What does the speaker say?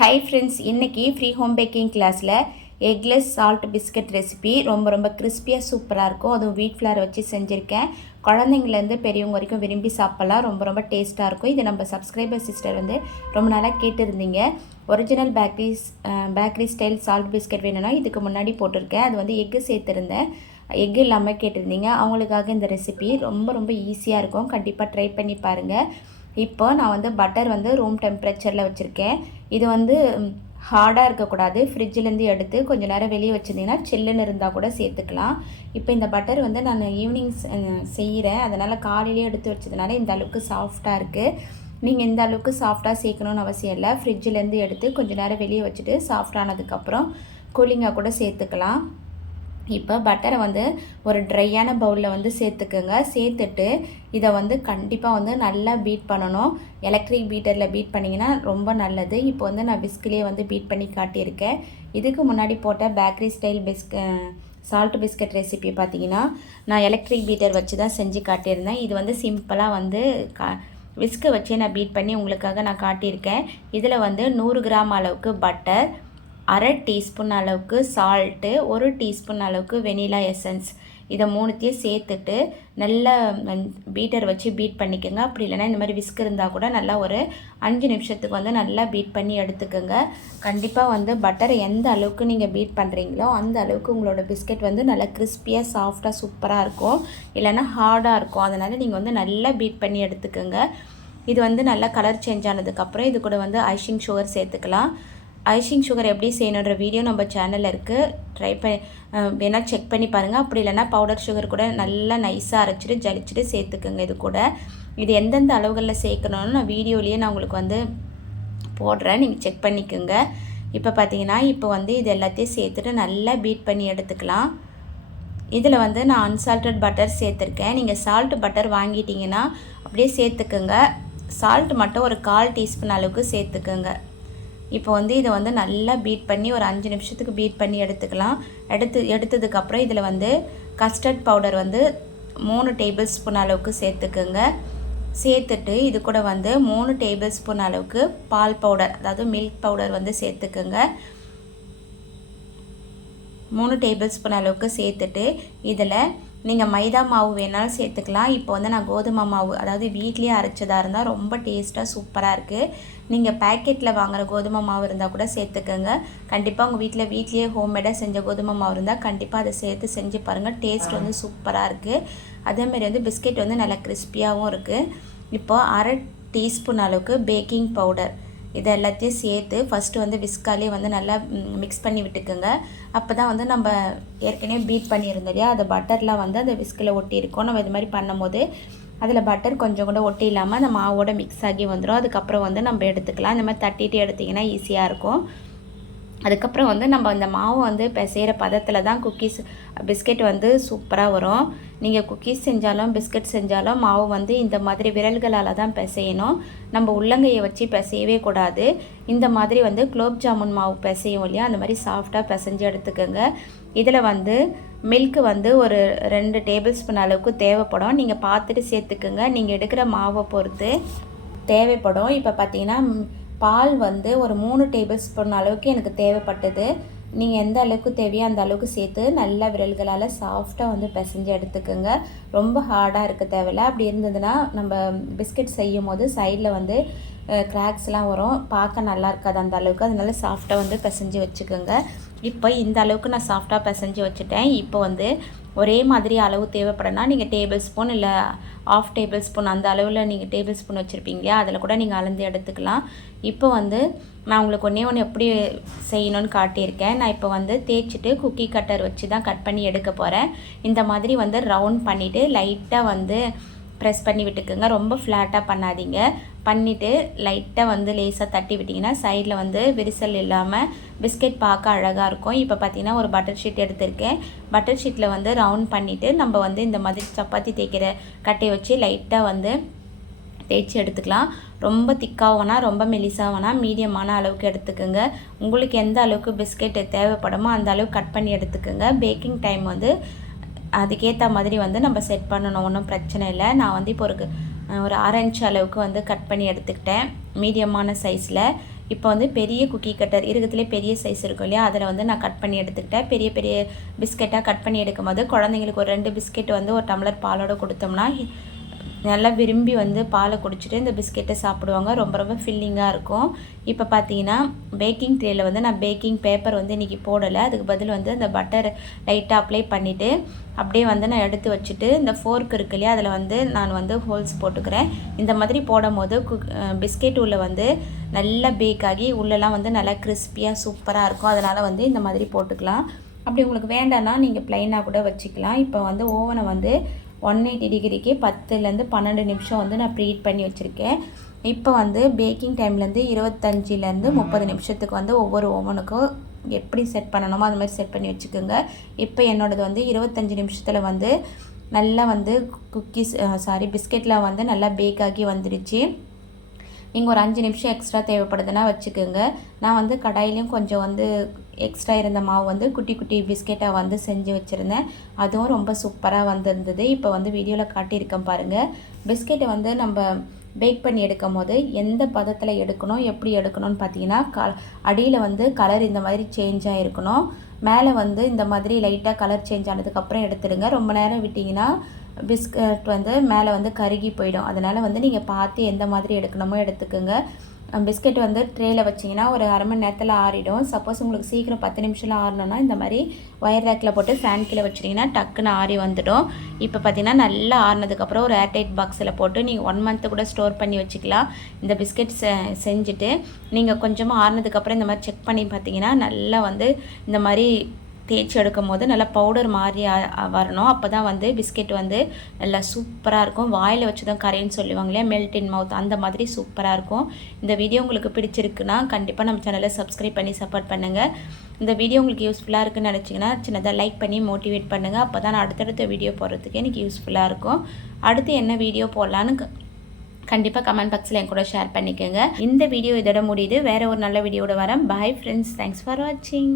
High friends இன்றைக்கி free home baking கிளாஸில் eggless salt biscuit recipe ரொம்ப ரொம்ப கிறிஸ்பியாக சூப்பராக இருக்கும். அதுவும் வீட் ஃப்ளார் வச்சு செஞ்சுருக்கேன். குழந்தைங்கலேருந்து பெரியவங்க வரைக்கும் விரும்பி சாப்பிட்லாம். ரொம்ப ரொம்ப டேஸ்ட்டாக இருக்கும். இது நம்ம சப்ஸ்கிரைபர் சிஸ்டர் வந்து ரொம்ப நாளாக கேட்டிருந்தீங்க. Original bakeries bakery style salt biscuit வேணும்னா இதுக்கு முன்னாடி போட்டிருக்கேன். அது வந்து எக்கு சேர்த்துருந்தேன். எக் இல்லாமல் கேட்டிருந்தீங்க. அவங்களுக்காக இந்த ரெசிபி ரொம்ப ரொம்ப ஈஸியாக இருக்கும். கண்டிப்பாக ட்ரை பண்ணி பாருங்கள் இப்போ நான் வந்து பட்டர் வந்து ரூம் டெம்பரேச்சரில் வச்சுருக்கேன். இது வந்து ஹார்டாக இருக்கக்கூடாது. ஃப்ரிட்ஜிலேருந்து எடுத்து கொஞ்சம் நேரம் வெளியே வச்சுருந்தீங்கன்னா சில்லுன்னு இருந்தால் கூட சேர்த்துக்கலாம். இப்போ இந்த பட்டர் வந்து நான் ஈவினிங் செய்கிறேன் அதனால் காலையிலே எடுத்து வச்சதுனால இந்த அளவுக்கு சாஃப்டாக இருக்குது நீங்கள் இந்த அளவுக்கு சாஃப்டாக சேர்க்கணுன்னு அவசியம் இல்லை. ஃப்ரிட்ஜிலேருந்து எடுத்து கொஞ்சம் நேரம் வெளியே வச்சுட்டு சாஃப்டானதுக்கப்புறம் கூலிங்காக கூட சேர்த்துக்கலாம். இப்போ பட்டரை வந்து ஒரு ட்ரையான பவுலில் வந்து சேர்த்துக்குங்க. சேர்த்துட்டு இதை வந்து கண்டிப்பாக வந்து நல்லா பீட் பண்ணணும். எலக்ட்ரிக் பீட்டரில் பீட் பண்ணிங்கன்னா ரொம்ப நல்லது. இப்போ வந்து நான் பிஸ்கிலே வந்து பீட் பண்ணி காட்டியிருக்கேன். இதுக்கு முன்னாடி போட்ட bakery style பிஸ்க salt biscuit recipe பார்த்தீங்கன்னா நான் எலக்ட்ரிக் பீட்டர் வச்சு தான் செஞ்சு காட்டியிருந்தேன். இது வந்து சிம்பிளாக வந்து கா விஸ்க்கு வச்சு நான் பீட் பண்ணி உங்களுக்காக நான் காட்டியிருக்கேன். இதில் வந்து நூறு கிராம் அளவுக்கு பட்டர் அரை டீஸ்பூன் அளவுக்கு சால்ட்டு ஒரு டீஸ்பூன் அளவுக்கு வெனிலா எசன்ஸ் இதை மூணுத்தையும் சேர்த்துட்டு நல்லா பீட்டர் வச்சு பீட் பண்ணிக்கோங்க. அப்படி இல்லைனா இந்த மாதிரி விஸ்க் இருந்தால் கூட நல்லா ஒரு அஞ்சு நிமிஷத்துக்கு வந்து நல்லா பீட் பண்ணி எடுத்துக்கோங்க. கண்டிப்பாக வந்து பட்டரை எந்த அளவுக்கு நீங்கள் பீட் பண்ணுறீங்களோ அந்த அளவுக்கு உங்களோட பிஸ்கெட் வந்து நல்லா கிறிஸ்பியாக சாஃப்டாக சூப்பராக இருக்கும். இல்லைனா ஹார்டாக இருக்கும். அதனால் நீங்கள் வந்து நல்லா பீட் பண்ணி எடுத்துக்கோங்க. இது வந்து நல்லா கலர் சேஞ்ச் ஆனதுக்கப்புறம் இது கூட வந்து ஐஷிங் சுகர் சேர்த்துக்கலாம். ஐஷிங் சுகர் எப்படி செய்யணுன்ற வீடியோ நம்ம சேனலில் இருக்குது ட்ரை பண்ணி வேணால் செக் பண்ணி பாருங்கள் அப்படி இல்லைனா பவுடர் சுகர் கூட நல்லா நைஸாக அரைச்சிட்டு ஜலிச்சுட்டு சேர்த்துக்குங்க இது கூட. இது எந்தெந்த அளவுகளில் சேர்க்கணும்னு நான் வீடியோலேயே நான் உங்களுக்கு வந்து போடுறேன். நீங்கள் செக் பண்ணிக்கோங்க. இப்போ பார்த்தீங்கன்னா இப்போ வந்து இது எல்லாத்தையும் சேர்த்துட்டு நல்லா பீட் பண்ணி எடுத்துக்கலாம். இதில் வந்து நான் அன்சால்டட் பட்டர் சேர்த்துருக்கேன். நீங்கள் சால்ட் பட்டர் வாங்கிட்டீங்கன்னா அப்படியே சேர்த்துக்குங்க. சால்ட் மட்டும் ஒரு கால் டீஸ்பூன் அளவுக்கு சேர்த்துக்குங்க. இப்போ வந்து இதை வந்து நல்லா பீட் பண்ணி ஒரு அஞ்சு நிமிஷத்துக்கு பீட் பண்ணி எடுத்துக்கலாம். எடுத்து எடுத்ததுக்கப்புறம் இதில் வந்து கஸ்டர்ட் பவுடர் வந்து மூணு டேபிள் ஸ்பூன் அளவுக்கு சேர்த்துக்குங்க. சேர்த்துட்டு இது கூட வந்து மூணு டேபிள் ஸ்பூன் அளவுக்கு பால் பவுடர் அதாவது மில்க் பவுடர் வந்து சேர்த்துக்குங்க. மூணு டேபிள் ஸ்பூன் அளவுக்கு சேர்த்துட்டு இதில் நீங்கள் மைதா மாவு வேணாலும் சேர்த்துக்கலாம். இப்போ வந்து நான் கோதுமை மாவு அதாவது வீட்லேயே அரைச்சதாக இருந்தால் ரொம்ப டேஸ்ட்டாக சூப்பராக இருக்குது நீங்கள் பேக்கெட்டில் வாங்குகிற கோதுமை மாவு இருந்தால் கூட சேர்த்துக்கோங்க. கண்டிப்பாக உங்கள் வீட்டில் வீட்லேயே ஹோம்மேடாக செஞ்ச கோதுமை மாவு இருந்தால் கண்டிப்பாக அதை சேர்த்து செஞ்சு பாருங்கள் டேஸ்ட் வந்து சூப்பராக இருக்குது அதேமாரி வந்து பிஸ்கெட் வந்து நல்லா கிறிஸ்பியாகவும் இருக்குது இப்போது அரை டீஸ்பூன் அளவுக்கு பேக்கிங் பவுடர். இதை எல்லாத்தையும் சேர்த்து ஃபஸ்ட்டு வந்து விஸ்காலே வந்து நல்லா மிக்ஸ் பண்ணி விட்டுக்குங்க. அப்போ தான் வந்து நம்ம ஏற்கனவே பீட் பண்ணியிருந்தோம் இல்லையா? அந்த பட்டர்லாம் வந்து அந்த விஸ்கில் ஒட்டியிருக்கோம். நம்ம இது மாதிரி பண்ணும்போது அதில் பட்டர் கொஞ்சம் கூட ஒட்டி இல்லாமல் அந்த மாவோட மிக்ஸ் ஆகி வந்துடும் அதுக்கப்புறம் வந்து நம்ம எடுத்துக்கலாம். இந்த மாதிரி தட்டிட்டு எடுத்திங்கன்னா ஈஸியாக இருக்கும். அதுக்கப்புறம் வந்து நம்ம அந்த மாவு வந்து செய்கிற பதத்தில் தான் குக்கீஸ் பிஸ்கெட் வந்து சூப்பராக வரும். நீங்கள் குக்கீஸ் செஞ்சாலும் பிஸ்கெட் செஞ்சாலும் மாவு வந்து இந்த மாதிரி விரல்களால் தான் பிசையணும். நம்ம உள்ளங்கையை வச்சு பிசையவே கூடாது. இந்த மாதிரி வந்து குலோப் ஜாமுன் மாவு பிசையும் இல்லையா? அந்த மாதிரி சாஃப்டாக பிசைஞ்சு எடுத்துக்கோங்க. இதில் வந்து மில்க்கு வந்து ஒரு ரெண்டு டேபிள் ஸ்பூன் அளவுக்கு தேவைப்படும். நீங்கள் பார்த்துட்டு சேர்த்துக்குங்க. நீங்கள் எடுக்கிற மாவை பொறுத்து தேவைப்படும். இப்போ பார்த்தீங்கன்னா பால் வந்து ஒரு மூணு டேபிள் ஸ்பூன் அளவுக்கு எனக்கு தேவைப்பட்டது. நீங்கள் எந்த அளவுக்கு தேவையோ அந்த அளவுக்கு சேர்த்து நல்லா விரல்களால் சாஃப்டாக வந்து பிசைஞ்சு எடுத்துக்கோங்க. ரொம்ப ஹார்டாக இருக்க தேவையில்ல. அப்படி இருந்ததுன்னா நம்ம பிஸ்கட் செய்யும் போது சைடில் வந்து கிராக்ஸ்லாம் வரும். பார்க்க நல்லா இருக்காது அந்த அளவுக்கு. அதனால சாஃப்டாக வந்து பிசைஞ்சு வச்சுக்கோங்க. இப்போ இந்த அளவுக்கு நான் சாஃப்டாக பிசைஞ்சு வச்சுட்டேன். இப்போ வந்து ஒரே மாதிரி அளவு தேவைப்படனா நீங்கள் டேபிள் ஸ்பூன் இல்லை ஆஃப் டேபிள் ஸ்பூன் அந்த அளவில் நீங்கள் டேபிள் ஸ்பூன் வச்சுருப்பீங்க. அதில் கூட நீங்கள் அளந்து எடுத்துக்கலாம். இப்போ வந்து நான் உங்களுக்கு ஒன்றே ஒன்று எப்படி செய்யணும்னு காட்டியிருக்கேன். நான் இப்போ வந்து தேய்ச்சிட்டு குக்கி கட்டர் வச்சு தான் கட் பண்ணி எடுக்க போகிறேன் இந்த மாதிரி வந்து ரவுண்ட் பண்ணிவிட்டு லைட்டாக வந்து ப்ரெஸ் பண்ணி விட்டுக்குங்க. ரொம்ப ஃப்ளாட்டாக பண்ணாதீங்க. பண்ணிவிட்டு லைட்டாக வந்து லேஸாக தட்டி விட்டிங்கன்னா சைடில் வந்து விரிசல் இல்லாமல் பிஸ்கெட் பார்க்க அழகாக இருக்கும். இப்போ பார்த்தீங்கன்னா ஒரு பட்டர் ஷீட் எடுத்திருக்கேன். பட்டர் ஷீட்டில் வந்து ரவுண்ட் பண்ணிவிட்டு நம்ம வந்து இந்த மாதிரி சப்பாத்தி தேய்க்கிற கட்டையை வச்சு லைட்டாக வந்து தேய்ச்சி எடுத்துக்கலாம். ரொம்ப திக்காக ரொம்ப மெலிசாக மீடியமான அளவுக்கு எடுத்துக்கோங்க. உங்களுக்கு எந்த அளவுக்கு பிஸ்கெட் தேவைப்படுமோ அந்த அளவுக்கு கட் பண்ணி எடுத்துக்கோங்க. பேக்கிங் டைம் வந்து அதுக்கேற்ற மாதிரி வந்து நம்ம செட் பண்ணணும். ஒன்றும் பிரச்சனை இல்லை. நான் வந்து இப்போ ஒரு ஒரு ஆரஞ்சு அளவுக்கு வந்து கட் பண்ணி எடுத்துக்கிட்டேன். மீடியமான சைஸில் இப்போ வந்து பெரிய குக்கி கட்டர் இருக்கிறதுலே பெரிய சைஸ் இருக்கும் இல்லையா? அதில் வந்து நான் கட் பண்ணி எடுத்துக்கிட்டேன். பெரிய பெரிய பிஸ்கெட்டாக கட் பண்ணி எடுக்கும்போது குழந்தைங்களுக்கு ஒரு ரெண்டு பிஸ்கெட் வந்து ஒரு டம்ளர் பாலோட கொடுத்தோம்னா நல்லா விரும்பி வந்து பாலை குடிச்சிட்டு இந்த பிஸ்கெட்டை சாப்பிடுவாங்க. ரொம்ப ரொம்ப ஃபில்லிங்காக இருக்கும். இப்போ பார்த்தீங்கன்னா பேக்கிங் ட்ரேயில் வந்து நான் பேக்கிங் பேப்பர் வந்து இன்றைக்கி போடலை. அதுக்கு பதில் வந்து அந்த பட்டர் லைட்டாக அப்ளை பண்ணிவிட்டு அப்படியே வந்து நான் எடுத்து வச்சுட்டு இந்த ஃபோர்க் இருக்கு இல்லையா அதில் வந்து நான் வந்து ஹோல்ஸ் போட்டுக்கிறேன். இந்த மாதிரி போடும் போது குக் பிஸ்கெட் உள்ளே வந்து நல்லா பேக் ஆகி உள்ளெல்லாம் வந்து நல்லா கிறிஸ்பியாக சூப்பராக இருக்கும். அதனால் வந்து இந்த மாதிரி போட்டுக்கலாம். அப்படி உங்களுக்கு வேண்டாம்னா நீங்கள் ப்ளைனாக கூட வச்சுக்கலாம். இப்போ வந்து ஓவனை வந்து ஒன் எயிட்டி டிகிரிக்கு பத்துலேருந்து பன்னெண்டு நிமிஷம் வந்து நான் ப்ரீட் பண்ணி வச்சுருக்கேன். இப்போ வந்து பேக்கிங் டைம்லேருந்து இருபத்தஞ்சிலேருந்து முப்பது நிமிஷத்துக்கு வந்து ஒவ்வொரு ஓவனுக்கும் எப்படி செட் பண்ணணுமோ அது மாதிரி செட் பண்ணி வச்சுக்கோங்க. இப்போ என்னோடது வந்து இருபத்தஞ்சி நிமிஷத்தில் வந்து நல்லா வந்து குக்கீஸ் சாரி பிஸ்கெட்டில் வந்து நல்லா பேக் ஆகி வந்துடுச்சு நீங்கள் ஒரு அஞ்சு நிமிஷம் எக்ஸ்ட்ரா தேவைப்படுதுன்னா வச்சுக்கோங்க. நான் வந்து கடாயிலையும் கொஞ்சம் வந்து எக்ஸ்ட்ரா இருந்த மாவு வந்து குட்டி குட்டி பிஸ்கெட்டாக வந்து செஞ்சு வச்சுருந்தேன். அதுவும் ரொம்ப சூப்பராக வந்திருந்தது. இப்போ வந்து வீடியோவில் காட்டியிருக்கேன் பாருங்கள் பிஸ்கெட்டை வந்து நம்ம பேக் பண்ணி எடுக்கும் போது எந்த பதத்தில் எடுக்கணும் எப்படி எடுக்கணும்னு பார்த்தீங்கன்னா க அடியில் வந்து கலர் இந்த மாதிரி சேஞ்ச் ஆகிருக்கணும் மேலே வந்து இந்த மாதிரி லைட்டாக கலர் சேஞ்ச் ஆனதுக்கப்புறம் எடுத்துடுங்க. ரொம்ப நேரம் விட்டிங்கன்னா பிஸ்கட் வந்து மேலே வந்து கருகி போயிடும். அதனால் வந்து நீங்கள் பார்த்து எந்த மாதிரி எடுக்கணுமோ எடுத்துக்கோங்க. பிஸ்கெட் வந்து ட்ரேயில் வச்சிங்கன்னா ஒரு அரை மணி நேரத்தில் ஆறிடும். சப்போஸ் உங்களுக்கு சீக்கிரம் பத்து நிமிஷத்தில் ஆறணும்னா இந்த மாதிரி ஒயர் ரேக்கில் போட்டு ஃபேன் கீழே வச்சிட்டிங்கன்னா டக்குன்னு ஆறி வந்துடும். இப்போ பார்த்தீங்கன்னா நல்லா ஆறினதுக்கப்புறம் ஒரு ஏர்டைட் பாக்ஸில் போட்டு நீங்கள் ஒன் மந்த்து கூட ஸ்டோர் பண்ணி வச்சுக்கலாம். இந்த பிஸ்கெட் செ செஞ்சுட்டு நீங்கள் கொஞ்சமாக ஆறினதுக்கப்புறம் இந்த மாதிரி செக் பண்ணி பார்த்தீங்கன்னா நல்லா வந்து இந்த மாதிரி தேய்ச்சி எடுக்கும் போது நல்லா பவுடர் மாதிரி வரணும். அப்போ தான் வந்து பிஸ்கெட் வந்து நல்லா சூப்பராக இருக்கும். வாயில் வச்சு தான் கரைன்னு சொல்லுவாங்க இல்லையா? மெல்ட் இன் மவுத் அந்த மாதிரி சூப்பராக இருக்கும். இந்த வீடியோ உங்களுக்கு பிடிச்சிருக்குன்னா கண்டிப்பாக நம்ம சேனலை சப்ஸ்கிரைப் பண்ணி சப்போர்ட் பண்ணுங்கள் இந்த வீடியோ உங்களுக்கு யூஸ்ஃபுல்லாக இருக்குன்னு நினச்சிங்கன்னா சின்னதாக லைக் பண்ணி மோட்டிவேட் பண்ணுங்கள் அப்போ தான் நான் அடுத்தடுத்த வீடியோ போடுறதுக்கு எனக்கு யூஸ்ஃபுல்லாக இருக்கும். அடுத்து என்ன வீடியோ போடலான்னு கண்டிப்பாக கமெண்ட் பாக்ஸில் என் கூட ஷேர் பண்ணிக்கோங்க. இந்த வீடியோ இதோட முடியுது. வேறு ஒரு நல்ல வீடியோட வரேன் பாய் ஃப்ரெண்ட்ஸ் தேங்க்ஸ் ஃபார் வாட்சிங்